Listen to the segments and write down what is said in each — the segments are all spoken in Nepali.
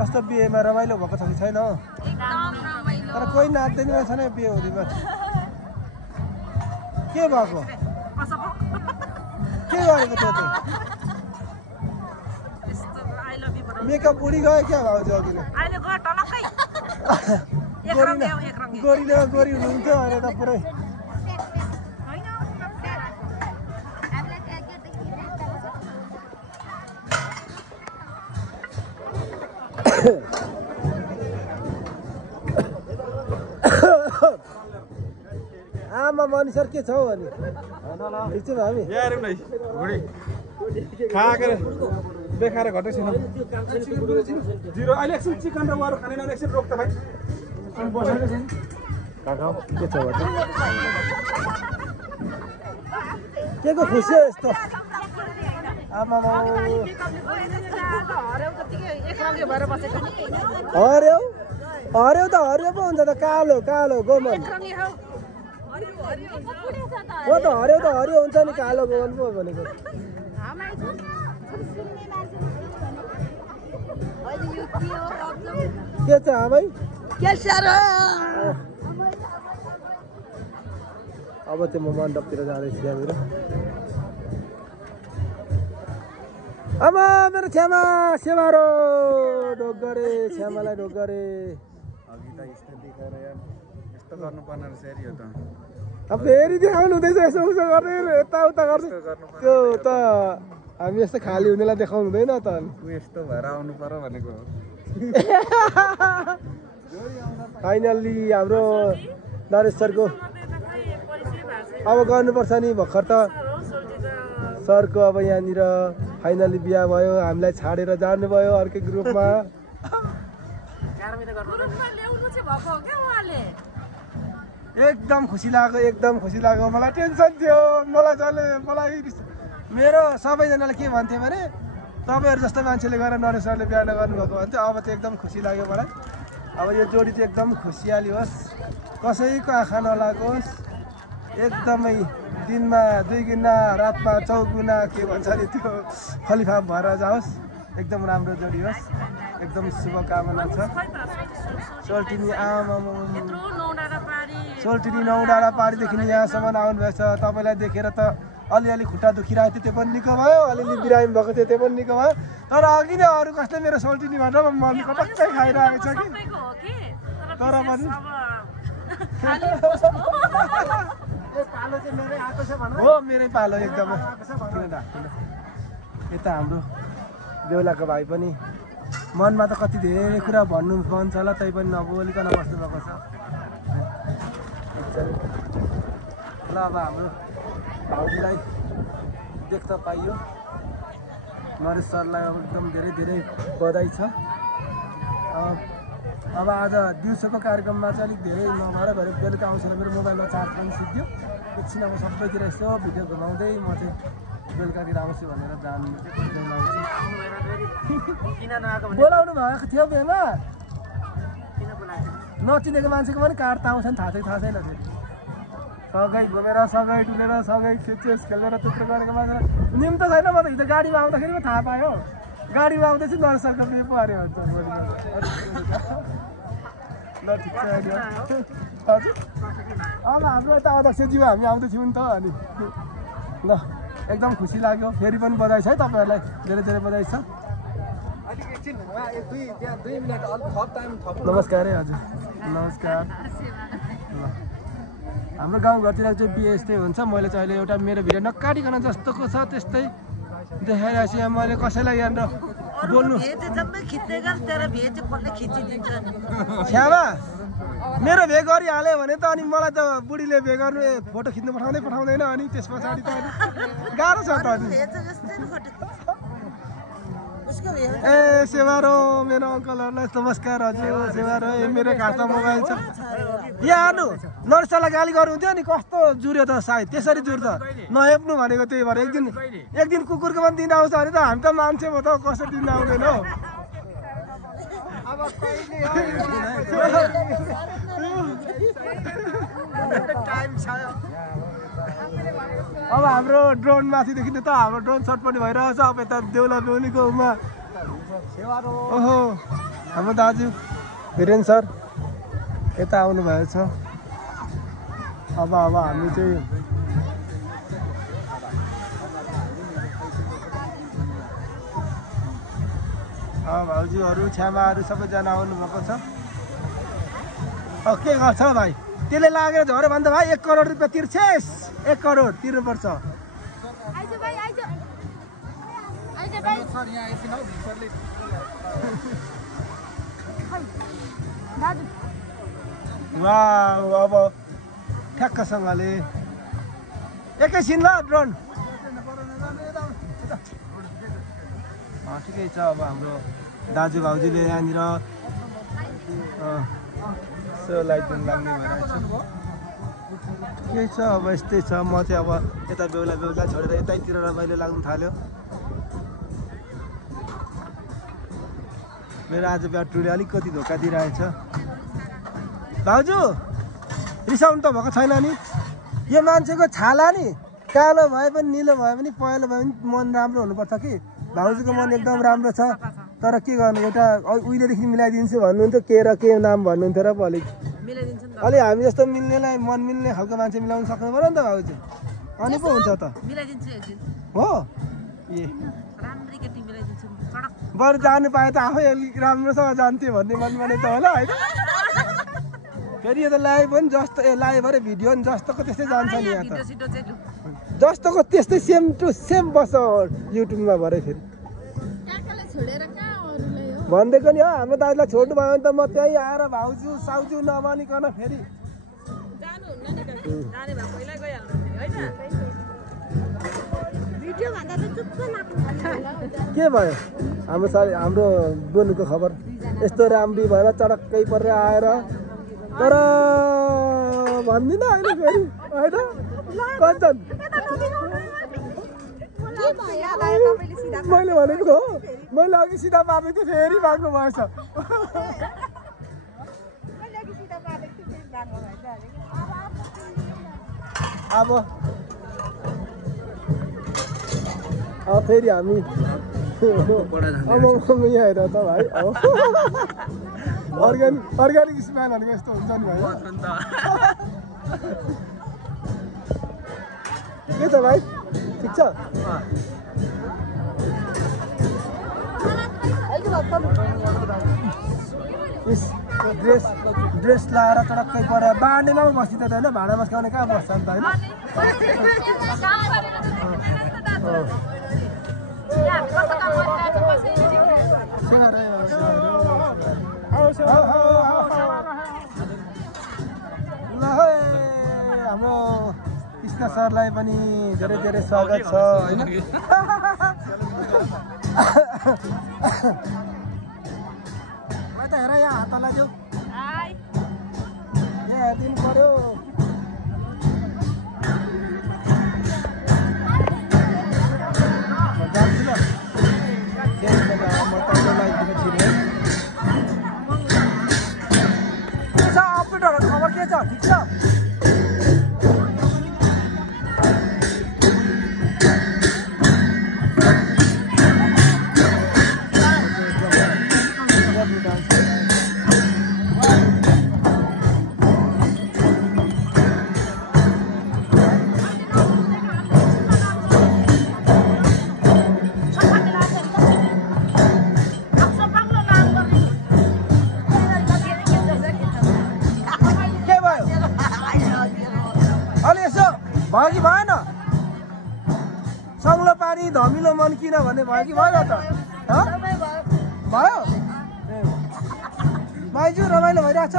कस्तो बिहेमा रमाइलो भएको छ कि छैन तर कोही नाच्दैन रहेछ नि बिहे हुँदैमा के भएको के गरेको त्यो चाहिँ मेकअप उडी गयो क्या भाउ चाहिँ अघि गोरी हुनुहुन्थ्यो अहिले त पुरै आमा मनी सर के छ हौ अनि ठिक छ भाबी यार नै घुडी खाकर बेखार घटै छैन जिरो अहिले एकछिन चिकन र वार खाने न एकछिन रोक त भाइ बसेको छैन काका के छ भन्छ के को खुसी हो यस्तो आमा हर्यो त हर्यो पो हुन्छ त कालो कालो गोमन हो त हरियो हुन्छ नि कालो गोमन पो भनेको के छ आमै के साह्रो अब चाहिँ म मण्डपतिर जाँदैछु यहाँनिर आमा मेरो छ्यामा सेवारो ढोगरे छ्यामालाई ढोगरे अघि त यस्तो देखाएर यार यस्तो गर्नुपर्ने रहेछ यार यो त अब फेरि देखाउनु हुँदैछ यसो उसो गरेर यताउता गर्छ त्यो त हामी यस्तो खाली हुनेलाई देखाउनु हुँदैन त अनि यस्तो भएर आउनु पर्यो भनेको फाइनल्ली हाम्रो नरेश सरको अब गर्नुपर्छ नि भर्खर त सरको अब यहाँनिर फाइनल्ली बिहा भयो हामीलाई छाडेर जानुभयो अर्कै ग्रुपमा एकदम खुसी लाग्यो मलाई टेन्सन थियो मलाई मेरो सबैजनाले के भन्थ्यो भने तपाईँहरू जस्तो मान्छेले गएर नरेश सरले बिहा नगर्नुभएको भन्थ्यो अब चाहिँ एकदम खुसी लाग्यो मलाई अब यो जोडी चाहिँ एकदम खुसियाली होस् कसैको आँखा नलागोस् एकदमै दिनमा 2 गुना रातमा 4 गुना के भन्छ नि त्यो खलिफा भएर जाओस् एकदम राम्रो जोडी होस् एकदम शुभकामना छ सोल्टिनी सोल्टिनी 9 डाँडा पारीदेखि यहाँसम्म आउनुभएछ तपाईँलाई देखेर त अलिअलि खुट्टा दुखिरहेको थियो त्यो पनि निको भयो अलिअलि बिरामी भएको थियो त्यो पनि निको भयो तर अघि नै अरू कसले मेरो सोल्टिनीबाट मन कटक्कै खाइरहेको छ कि तर पनि हो मेरै पालो एकदमै यता हाम्रो बेहुलाको भाइ पनि मनमा त कति धेरै कुरा भन्नु मन छ होला तै पनि नबोलिकन बस्नुभएको छ ल अब हाम्रो भाउजूलाई देख्न पाइयो नरेश सरलाई अब एकदम धेरै बधाई छ अब आज दिउँसोको कार्यक्रममा चाहिँ अलिक धेरै नभएर बेलुका आउँछ मेरो मोबाइलमा चार्ज पनि सिद्धियो एकछिन अब सबैतिर यसो भिडियो घुमाउँदै म चाहिँ बेलुकातिर आउँछु भनेर जानु बोलाउनु भएको थियो बिहेमा नचिनेको मान्छेको पनि कार्ड त आउँछ नि थाहा छैन फेरि सँगै घुमेर सँगै डुलेर सँगै चेस खेलेर त्यत्रो गरेको मान्छे निम त छैन म त हिजो गाडीमा आउँदाखेरि पो थाहा पायो गाडीमा आउँदैछु नरेश सरको बिहे पो अरे हुन्छ ल ठिक छ हजुर अब हाम्रो यता अध्यक्षज्यू हामी आउँदैथ्यौँ नि त अनि ल एकदम खुसी लाग्यो फेरि पनि बधाई छ है तपाईँहरूलाई धेरै बधाई छ नमस्कार है हजुर नमस्कार हाम्रो गाउँघरतिर चाहिँ बिहे यस्तै हुन्छ मैले चाहिँ अहिले एउटा मेरो भिडियो नकाटिकन जस्तोको छ त्यस्तै देखाइरहेको छु यहाँ मैले कसैलाई यहाँनिर बोल्नु छ्यामा मेरो भे गरिहाल्यो भने त अनि मलाई त बुढीले भे गर्नु फोटो खिच्नु पठाउँदैन अनि त्यस पछाडि त अनि गाह्रो छ त अनि ए सेवारो मेरो अङ्कलहरूलाई नमस्कार हजुर सेवारो ए मेरो घाँसमा मोबाइल छ यहाँ आउनु नरेश सरलाई गाली गर्नुहुन्थ्यो नि कस्तो जुर्यो त सायद त्यसरी जुर्छ नहेप्नु भनेको त्यही भएर एक दिन कुकुरको पनि दिन आउँछ भने त हामी त मान्छे भयो त कसरी दिन आउँदैन हौ अब हाम्रो ड्रोन माथिदेखि त हाम्रो ड्रोन सट पनि भइरहेछ अब यता देउला बेहुलीको उमा ओहो हाम्रो दाजु वीरेन सर यता आउनुभएको छ अब हामी चाहिँ भाउजूहरू छ्यामाहरू सबैजना आउनुभएको छ के गर्छ भाइ त्यसले लागेर झऱ्यो भने त भाइ 1 करोड रुपियाँ तिर्छेस् 1 करोड तिर्नुपर्छ वाउ अब ठ्याक्कसँगले एकैछिन ल ड्रोन ठिकै छ अब हाम्रो दाजु भाउजूले यहाँनिर लाइटुन लाग्ने भइरहेछ ठिकै छ अब यस्तै छ म चाहिँ अब यता बेहुला छोडेर यतैतिर रमाइलो लाग्नु थाल्यो मेरो आज ब्याट्रीले अलिकति धोका दिइरहेछ भाउजू रिसाउनु त भएको छैन नि यो मान्छेको छाला नि कालो भए पनि निलो भए पनि पहेँलो भए पनि मन राम्रो हुनुपर्छ कि भाउजूको मन एकदम राम्रो छ तर के गर्नु एउटा उहिलेदेखि मिलाइदिन्छु भन्नुहुन्थ्यो के र के नाम भन्नुहुन्थ्यो र पो अलिक हामी जस्तो मिल्नेलाई मन मिल्ने खालको मान्छे मिलाउनु सक्नु पर्यो नि त भाउजू अनि पो हुन्छ त हो ए बरु जानु पाए त आफै अलिक राम्रोसँग जान्थ्यो भन्ने मनमा नै त होला होइन फेरि यो त लाइभ पनि जस्तो लाइभ अरे भिडियो पनि जस्तोको त्यस्तै जान्छ नि यहाँ त जस्तोको त्यस्तै सेम टु सेम बस्छ युट्युबमा भरे फेरि भनिदिएको नि हो हाम्रो दाजुलाई छोड्नु भयो भने त म त्यहीँ आएर भाउजू साउजू नभनिकन फेरि के भयो हाम्रो बोल्नुको खबर यस्तो राम्री भएर चडक्कै परेर आएर तर भन्दिनँ अहिले फेरि होइन कञ्चन मैले भनेको हो मैले अघि सिधा पारेको थिएँ फेरि भाग्नु भएछ अब फेरि हामी यहाँ हेर त भाइ अर्ग्यानिक स्मेल भनेको यस्तो हुन्छ नि भाइ के छ भाइ ठिक छ ड्रेस लाएर चडक्कै परेर बाँडेमा पो बस्ती त होइन भाँडामा खाउने कहाँ बस्छ नि त होइन ल हाम्रो कृष्ण सरलाई पनि धेरै धेरै स्वागत छ होइन त हेर यहाँ हात लाग्यो यहाँ हेरिदिनु पर्यो जान्छु ल म तपाईँलाई लाइदिएको के छ अपडेटहरू खबर के छ ठिक छ भयो कि भएन सङ्लो पानी धमिलो मन किन भन्ने भयो कि भएन त भयो भाइजू रमाइलो भइरहेछ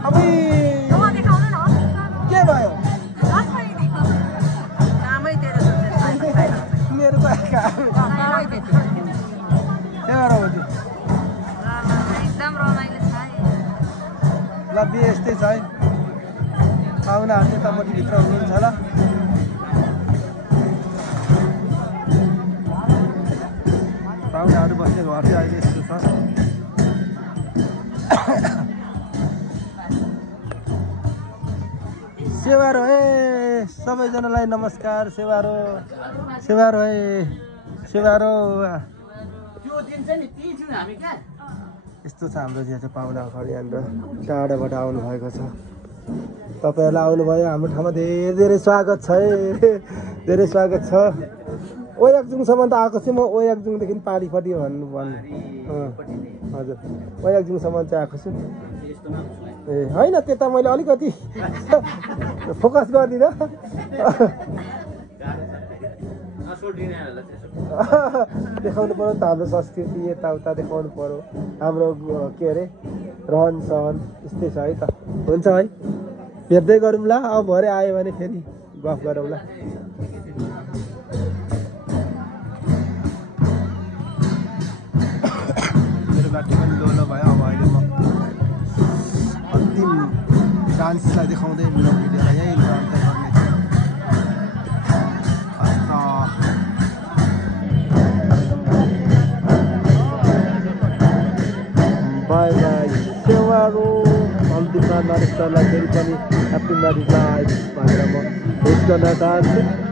अब के भयो मेरो त ल बिहे यस्तै छ है पाहुनाहरू यतापट्टि भित्र हुनुहुन्छ ल पाहुनाहरू बस्ने घर चाहिँ अहिले यस्तो छ सेवारो है सबैजनालाई नमस्कार सेवारो सेवारो है सेवारो यस्तो छ हाम्रो यहाँ चाहिँ पाहुना घर यहाँनिर टाढाबाट आउनुभएको छ तपाईँहरूलाई आउनुभयो हाम्रो ठाउँमा धेरै धेरै स्वागत छ है धेरै स्वागत छ ओयाकजुङसम्म त आएको छु म ओयाकजुङदेखि पालीपट्टि भन्नु हजुर ओयाकजुङसम्म चाहिँ आएको छु ए होइन त्यता मैले अलिकति फोकस गरिदिनँ देखाउनु पऱ्यो नि त हाम्रो संस्कृति यताउता देखाउनु पऱ्यो हाम्रो के अरे रहन सहन यस्तै छ है त हुन्छ है हेर्दै गरौँला अब भरे आयो भने फेरि गफ गरौँला मेरो बाटो पनि लोलो भयो अब अहिले म अन्तिम डान्सलाई देखाउँदै मेरो भिडियोलाई यहीँ अन्त बाई बाई सेवारो अन्तिममा नरेश सरलाई फेरि पनि ह्याप्पी म्यारिज लाइफ भनेर म विश गर्न चाहन्छु